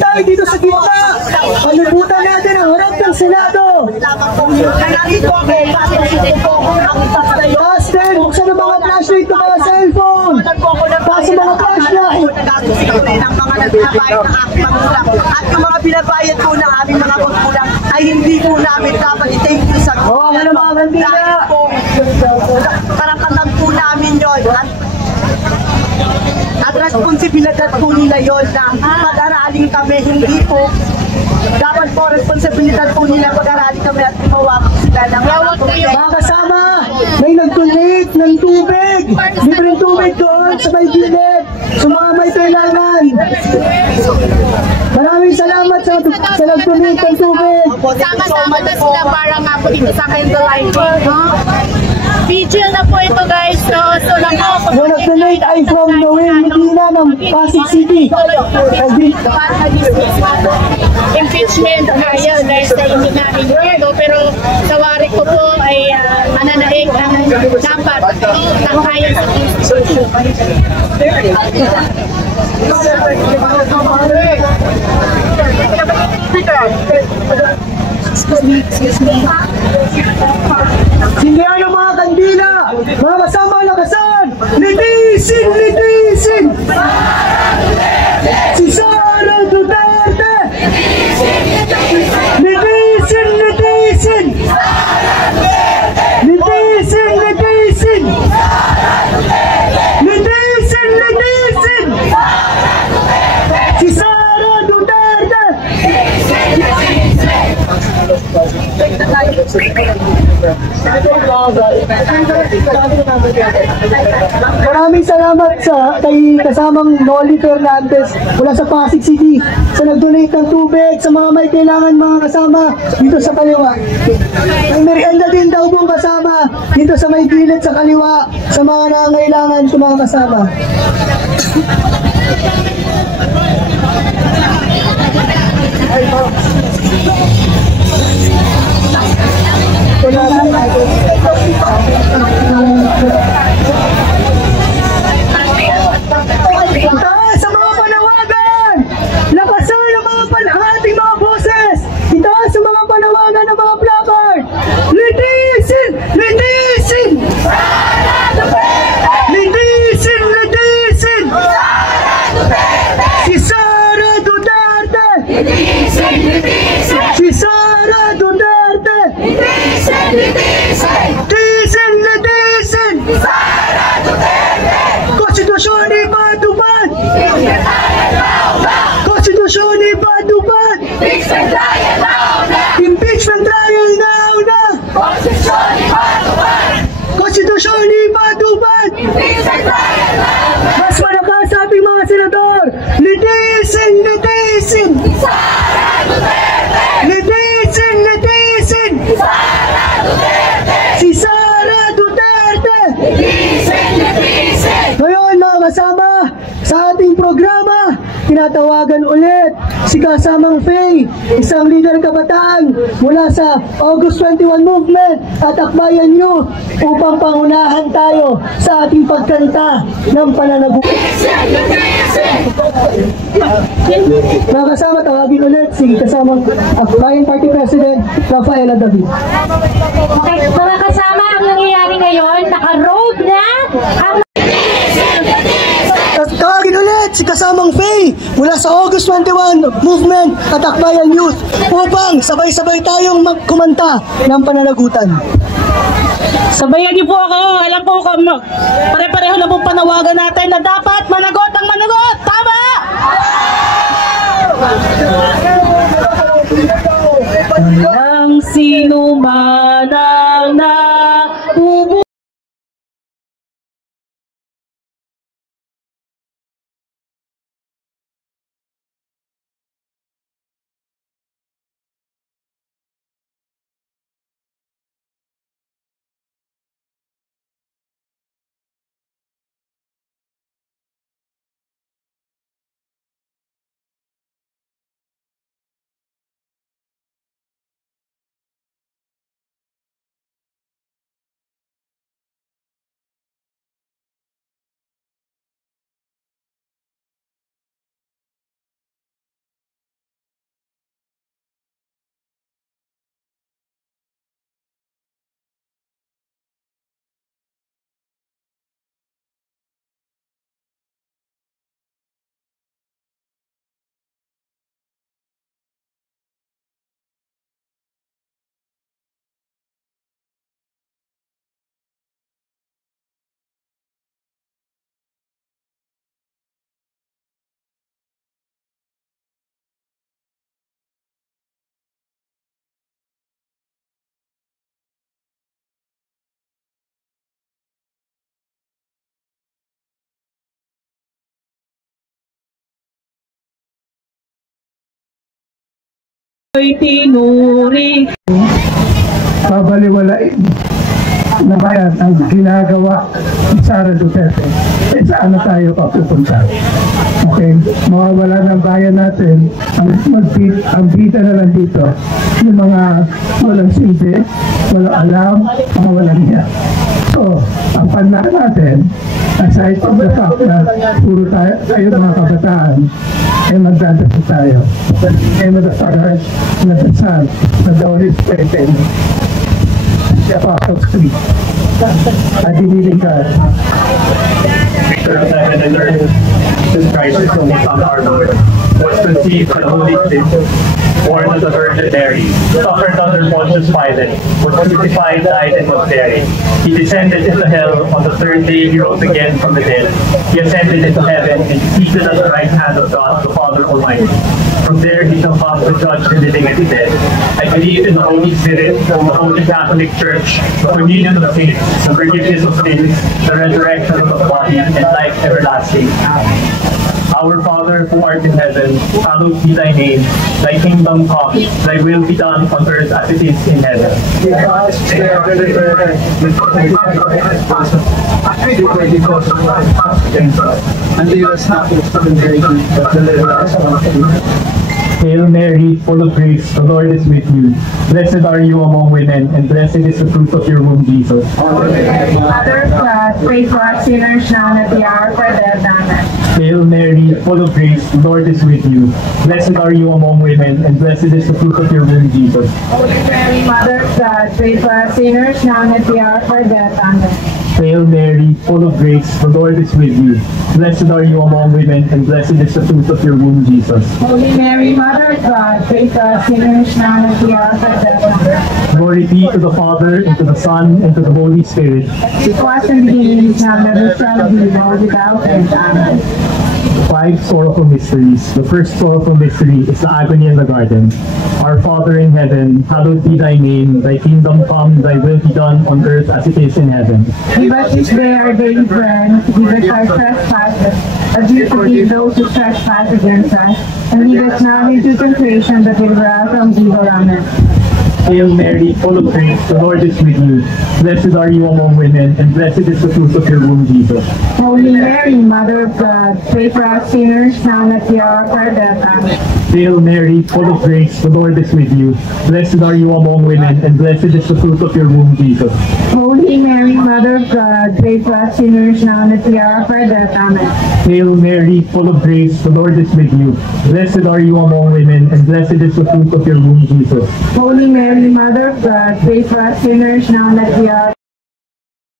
tayo dito sa gitna. Palibutan natin ang harap ng Senado. Pastel, buksan ang mga flashlight ng mga cellphone. Pasok mga flashlight. Ng mga nagbabayad ng aking magulang. At yung mga binabayad po ng aming mga magulang ay hindi po namin dapat i-thank you sa Oo, ano mga kandila. dahil po, karapatan po namin yun. At responsibilidad po nila yun na pag-aralin kami, hindi po dapat po responsibilidad po nila pag-aralin kami at mawapag sila ng Mga kasama, may nag-donate ng tubig. Libreng tubig doon sa may gilid. Sa mga may kailangan. Maraming salamat sa nag-donate ng tubig. Sama-sama na sila para nga po dito sa Candlelight Day, no? Video na po ito guys, no? So lang po. Yung nag-donate ay from Noel Medina ng Pasig City. Impeachment, ayun, dahil sa hindi namin yun, no? Pero sa wari ko po ay mananaig ang dapat tangkayan sa institution. Excuse me. Sindihan ang mga kandila. Mga kasama lakasan. Litisin, litisin. Si Sara Duterte. Litisin, litisin. Litisin, litisin. Litisin, litisin. Si Sara Duterte. Maraming salamat sa kay kasamang Noli Fernandez mula sa Pasig City sa nag-donate ng tubig sa mga may kailangan mga kasama dito sa kaliwa. May merienda din daw pong kasama dito sa may gilid sa kaliwa sa mga nangangailangan sa mga kasama. Itaas sa mga panawagan! Lakasan ang ating mga boses! Itaas sa mga panawagan ng mga placard! Litisin! Litisin! Litisin! Litisin! Si Sara Duterte! Si Sara Duterte! Litisin! Litisin! Konstitusyon ipatupad! Konstitusyon ipatupad! Impeachment trial now na! Konstitusyon ipatupad! Mas malakas sa ating mga senador! Litisin! Litisin! Litisin! Litisin! Si Sara Duterte! Ngayon mga kasama, sa ating programa, tinatawagan ulit si kasamang Faye, isang leader kabataan mula sa August 21 Movement at Akbayan Youth upang pangunahan tayo sa ating pagkanta ng pananagutan. Mga kasama, tawagin ulit si kasamang Akbayan Party President Rafaela David. Okay, mga kasama, ang nangyayari ngayon, naka-robe na ang Tawagin ulit si kasamang Faye mula sa August 21 Movement at Akbayan Youth upang sabay-sabay tayong magkumanta ng pananagutan. Sabayan niyo po ako. Alam po, pare-pareho na pong panawagan natin na dapat managot ang managot. Tama! Ang sino man ang na Ay tinuri. Babaliwalain na bayan ang ginagawa ni Sara Duterte. Eh, saan na tayo papupunta? Okay, mawawala ng bayan natin, ang bida na lang dito, yung mga walang silbi, walang alam, mga walang hiya. So, ang panahon natin, aside from the fact na puro tayo mga kabataan, ay magdadasal tayo. In the name of the Father, and of the Son, and of the Holy Spirit, and the Apostles' Creed. I believe in God. Creator of heaven and earth, Jesus Christ, his only Son, our Lord, was conceived by the Holy Spirit, born of the Virgin Mary, suffered under Pontius Pilate, was crucified, died, and was buried. He descended into hell. On the third day he rose again from the dead. He ascended into heaven and seated at the right hand of God, the Father Almighty. From there he shall come to judge the living and the dead. I believe in the Holy Spirit, the Holy Catholic Church, the communion of saints, the forgiveness of sins, the resurrection of the body, and life everlasting. Our Father who art in heaven, hallowed be thy name. Thy kingdom come, thy will be done on earth as it is in heaven. And lead us not into temptation, but deliver us from evil. Hail Mary, full of grace, the Lord is with you. Blessed are you among women, and blessed is the fruit of your womb, Jesus. Mother of God, pray for us sinners now and at the hour of our death. Amen. Hail Mary, full of grace, the Lord is with you. Blessed are you among women, and blessed is the fruit of your womb, Jesus. Holy Mary, Mother of God, pray for us sinners now and at the hour of our death. Amen. Hail Mary, full of grace, the Lord is with you. Blessed are you among women, and blessed is the fruit of your womb, Jesus. Holy Mary, Mother of God, pray for us sinners now and at the hour of our death. Amen. Glory be to the Father, and to the Son, and to the Holy Spirit. It was in the beginning, is now, never shall be, world without end. Amen. 5 sorrowful mysteries. The first sorrowful mystery is the agony in the garden. Our Father in heaven, hallowed be thy name. Thy kingdom come, thy will be done on earth as it is in heaven. Give us this day our daily bread, and forgive us our trespasses, as we forgive those who trespass against us. And lead us not into temptation, but deliver us from evil. Amen. Hail Mary, full of grace, the Lord is with you. Blessed are you among women, and blessed is the fruit of your womb, Jesus. Holy Mary, Mother of God, pray for us sinners now and at the hour of our death. Amen. Hail Mary, full of grace, the Lord is with you. Blessed are you among women, and blessed is the fruit of your womb, Jesus. Holy Mary, Mother of God, pray for us sinners now and at the hour of our death. Amen. Hail Mary, full of grace, the Lord is with you. Blessed are you among women, and blessed is the fruit of your womb, Jesus. Holy Mary, Mother of God, pray for us sinners now and at the hour